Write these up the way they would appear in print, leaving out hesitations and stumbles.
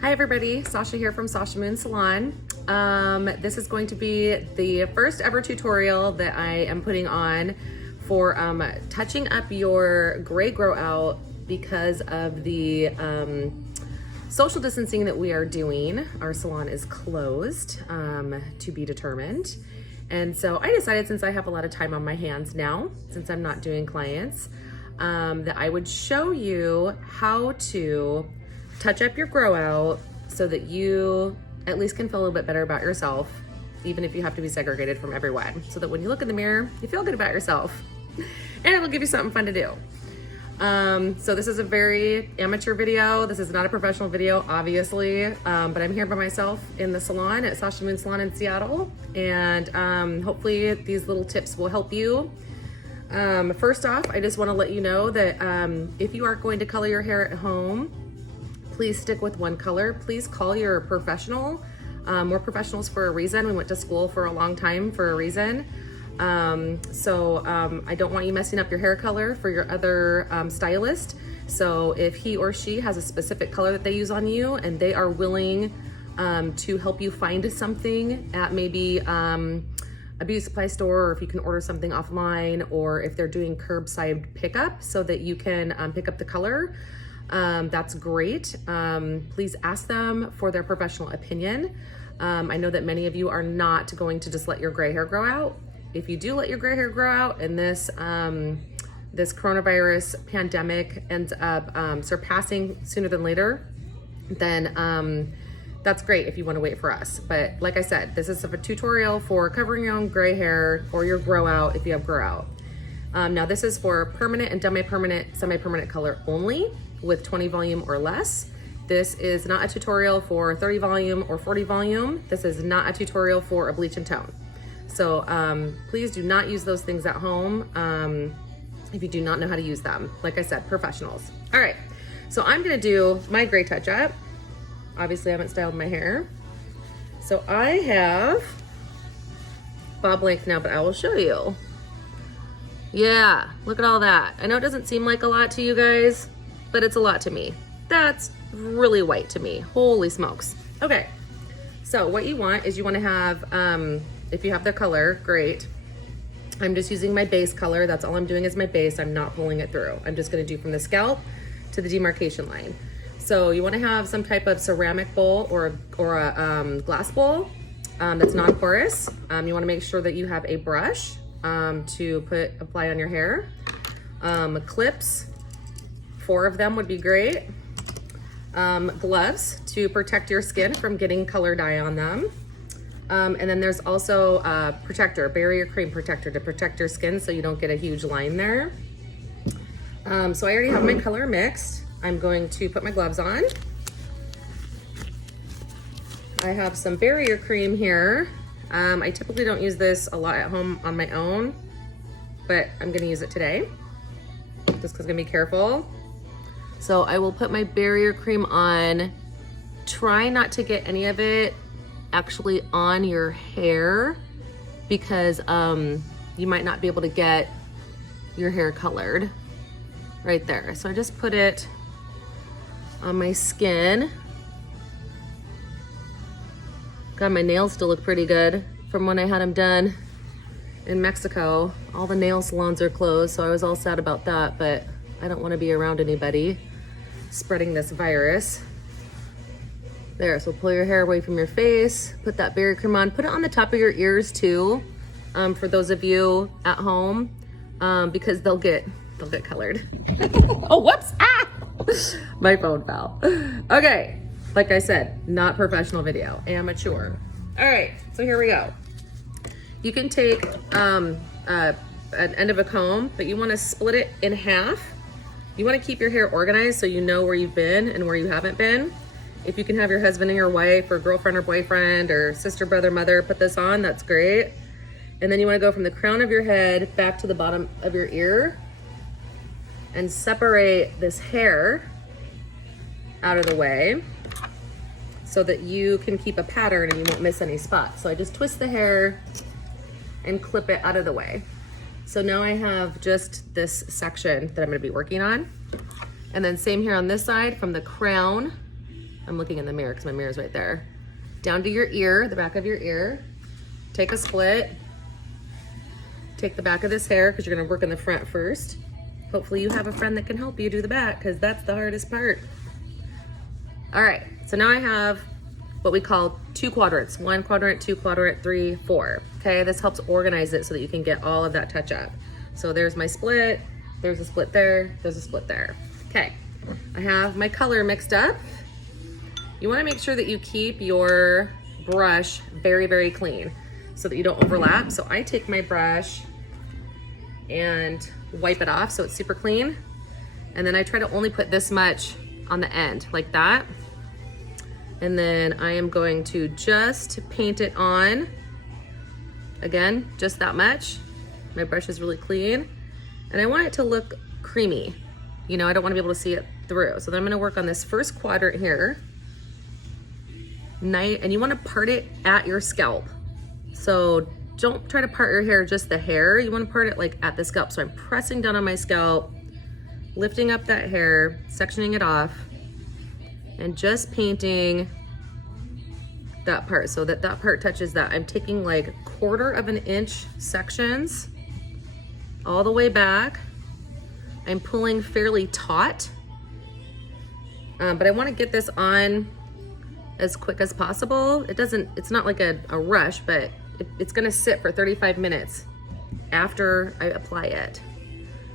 Hi everybody, Sasha here from Sasha Moon Salon. This is going to be the first ever tutorial that I am putting on for touching up your gray grow out because of the social distancing that we are doing. Our salon is closed, to be determined. And so I decided, since I have a lot of time on my hands now, since I'm not doing clients, that I would show you how to touch up your grow out so that you at least can feel a little bit better about yourself, even if you have to be segregated from everyone, so that when you look in the mirror, you feel good about yourself and it'll give you something fun to do. So this is a very amateur video. This is not a professional video, obviously, but I'm here by myself in the salon at Sasha Moon Salon in Seattle, and hopefully these little tips will help you. First off, I just want to let you know that if you are going to color your hair at home, please stick with one color. Please call your professional. We're professionals for a reason. We went to school for a long time for a reason. I don't want you messing up your hair color for your other stylist. So if he or she has a specific color that they use on you and they are willing to help you find something at maybe a beauty supply store, or if you can order something offline, or if they're doing curbside pickup so that you can pick up the color, that's great. Please ask them for their professional opinion. I know that many of you are not going to just let your gray hair grow out. If you do let your gray hair grow out and this coronavirus pandemic ends up surpassing sooner than later, then that's great if you want to wait for us. But like I said, this is a tutorial for covering your own gray hair or your grow out if you have grow out. Now this is for permanent and semi-permanent color only, with 20 volume or less. This is not a tutorial for 30 volume or 40 volume. This is not a tutorial for a bleach and tone. So please do not use those things at home if you do not know how to use them. Like I said, professionals. All right, so I'm gonna do my gray touch up. Obviously I haven't styled my hair. So I have bob length now, but I will show you. Yeah, look at all that. I know it doesn't seem like a lot to you guys, but it's a lot to me. That's really white to me. Holy smokes. Okay, so what you want is you want to have, if you have the color, great. I'm just using my base color. That's all I'm doing is my base. I'm not pulling it through. I'm just going to do from the scalp to the demarcation line. So you want to have some type of ceramic bowl or a glass bowl that's non-porous. You want to make sure that you have a brush to apply on your hair. Clips, 4 of them would be great. Gloves to protect your skin from getting color dye on them. And then there's also a protector, barrier cream protector, to protect your skin so you don't get a huge line there. So I already have my color mixed. I'm going to put my gloves on. I have some barrier cream here. I typically don't use this a lot at home on my own, but I'm gonna use it today just because I'm gonna be careful. So I will put my barrier cream on. Try not to get any of it actually on your hair because you might not be able to get your hair colored right there. So I just put it on my skin. God, my nails still look pretty good from when I had them done in Mexico. All the nail salons are closed, so I was all sad about that, but I don't want to be around anybody spreading this virus. There, so pull your hair away from your face, put that barrier cream on, put it on the top of your ears too, for those of you at home, because they'll get colored. Oh, whoops, ah! My phone fell. Okay, like I said, not professional video, amateur. All right, so here we go. You can take an end of a comb, but you want to split it in half. You want to keep your hair organized so you know where you've been and where you haven't been. If you can have your husband and your wife or girlfriend or boyfriend or sister, brother, mother put this on, that's great. And then you want to go from the crown of your head back to the bottom of your ear and separate this hair out of the way so that you can keep a pattern and you won't miss any spots. So I just twist the hair and clip it out of the way. So now I have just this section that I'm gonna be working on. And then same here on this side, from the crown I'm looking in the mirror because my mirror's right there. Down to your ear, the back of your ear. Take a split. Take the back of this hair because you're gonna work in the front first. Hopefully you have a friend that can help you do the back because that's the hardest part. All right, so now I have what we call 2 quadrants. 1 quadrant, 2 quadrant, 3, 4. Okay, this helps organize it so that you can get all of that touch up. So there's my split, there's a split there, there's a split there. Okay, I have my color mixed up. You wanna make sure that you keep your brush very, very clean so that you don't overlap. So I take my brush and wipe it off so it's super clean. And then I try to only put this much on the end, like that. And then I am going to just paint it on. Again, just that much. My brush is really clean. And I want it to look creamy. You know, I don't want to be able to see it through. So then I'm gonna work on this first quadrant here. And you wanna part it at your scalp. So don't try to part your hair, just the hair. You wanna part it like at the scalp. So I'm pressing down on my scalp, lifting up that hair, sectioning it off, and just painting that part so that that part touches that. I'm taking like 1/4 of an inch sections all the way back. I'm pulling fairly taut, but I wanna get this on as quick as possible. It's not like a rush, but it's gonna sit for 35 minutes after I apply it.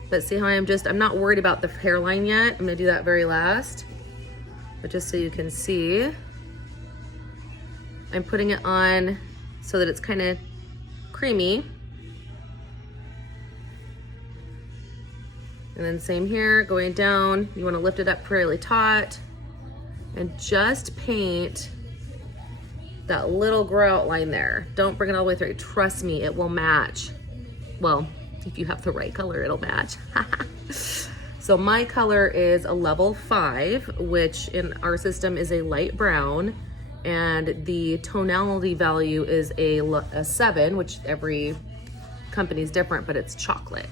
But see how I'm not worried about the hairline yet. I'm gonna do that very last. But just so you can see, I'm putting it on so that it's kind of creamy. And then same here, going down, you wanna lift it up fairly taut and just paint that little grow outline there. Don't bring it all the way through. Trust me, it will match. Well, if you have the right color, it'll match. So my color is a level 5, which in our system is a light brown, and the tonality value is a 7, which every company is different, but it's chocolate.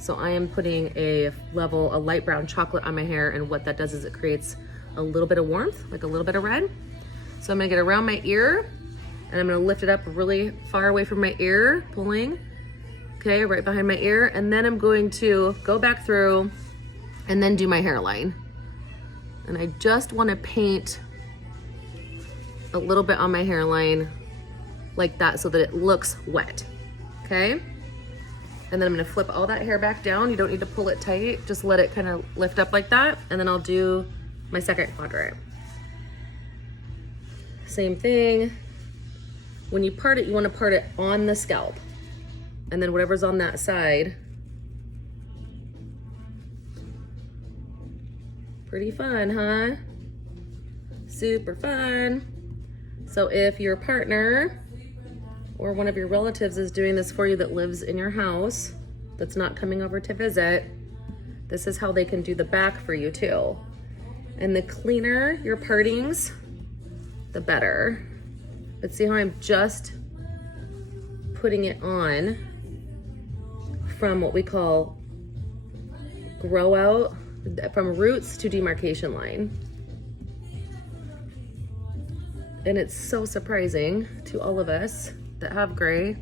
So I am putting a light brown chocolate on my hair, and what that does is it creates a little bit of warmth, like a little bit of red. So I'm gonna get around my ear, and I'm gonna lift it up really far away from my ear, pulling, okay, right behind my ear, and then I'm going to go back through and then do my hairline. And I just wanna paint a little bit on my hairline like that so that it looks wet, okay? And then I'm gonna flip all that hair back down. You don't need to pull it tight, just let it kind of lift up like that, and then I'll do my second quadrant. Same thing. When you part it, you wanna part it on the scalp. And then whatever's on that side. Pretty fun, huh? Super fun. So if your partner or one of your relatives is doing this for you that lives in your house, that's not coming over to visit, this is how they can do the back for you too. And the cleaner your partings, the better. But see how I'm just putting it on from what we call grow out, from roots to demarcation line. And it's so surprising to all of us that have gray,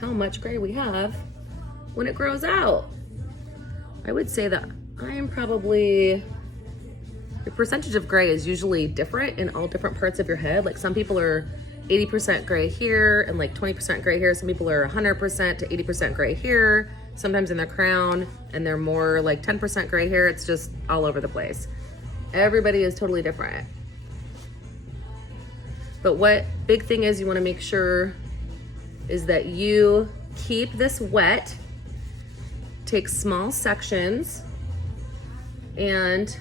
how much gray we have when it grows out. I would say that I am probably, the percentage of gray is usually different in all different parts of your head. Like some people are 80% gray here and like 20% gray here. Some people are 100% to 80% gray here. Sometimes in their crown, and they're more like 10% gray hair. It's just all over the place. Everybody is totally different. But what big thing is you wanna make sure is that you keep this wet, take small sections, and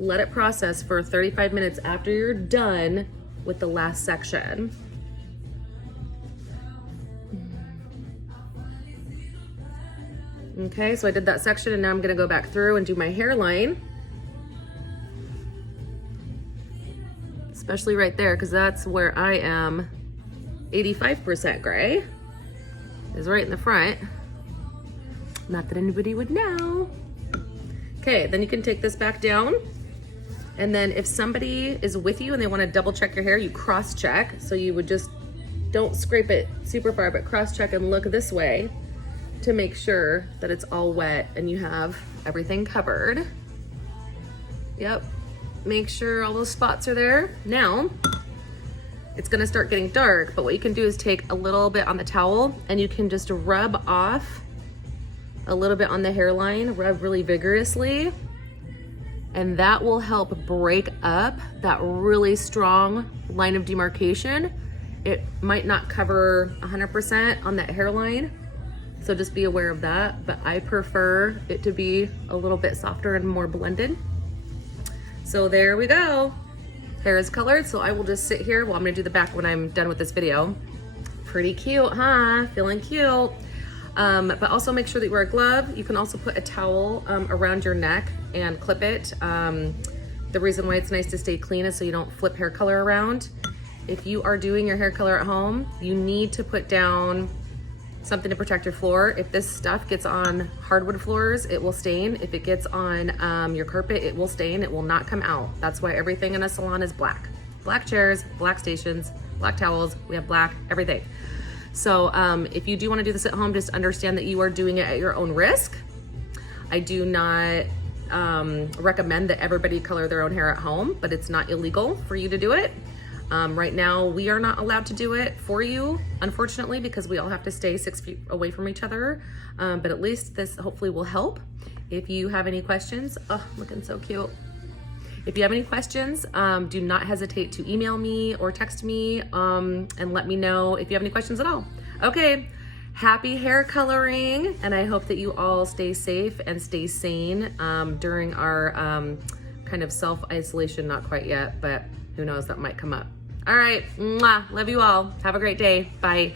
let it process for 35 minutes after you're done with the last section. Okay, so I did that section, and now I'm gonna go back through and do my hairline. Especially right there, because that's where I am 85% gray, is right in the front. Not that anybody would know. Okay, then you can take this back down And then if somebody is with you and they want to double check your hair, you cross check. So you would just, don't scrape it super far, but cross check and look this way to make sure that it's all wet and you have everything covered. Yep, make sure all those spots are there. Now, it's gonna start getting dark, but what you can do is take a little bit on the towel and you can just rub off a little bit on the hairline, rub really vigorously, and that will help break up that really strong line of demarcation. It might not cover 100% on that hairline, so just be aware of that, but I prefer it to be a little bit softer and more blended. So there we go. Hair is colored, so I will just sit here. Well, I'm gonna do the back when I'm done with this video. Pretty cute, huh? Feeling cute. But also make sure that you wear a glove. You can also put a towel around your neck and clip it. The reason why it's nice to stay clean is so you don't flip hair color around. If you are doing your hair color at home, you need to put down something to protect your floor. If this stuff gets on hardwood floors, it will stain. If it gets on your carpet, it will stain. It will not come out. That's why everything in a salon is black. Black chairs, black stations, black towels. We have black everything. So if you do want to do this at home, just understand that you are doing it at your own risk. I do not recommend that everybody color their own hair at home, but it's not illegal for you to do it. Right now, we are not allowed to do it for you, unfortunately, because we all have to stay 6 feet away from each other. But at least this hopefully will help. If you have any questions, oh, looking so cute. If you have any questions, do not hesitate to email me or text me and let me know if you have any questions at all. Okay, happy hair coloring, and I hope that you all stay safe and stay sane during our kind of self-isolation. Not quite yet, but who knows, that might come up. All right, mwah, love you all. Have a great day. Bye.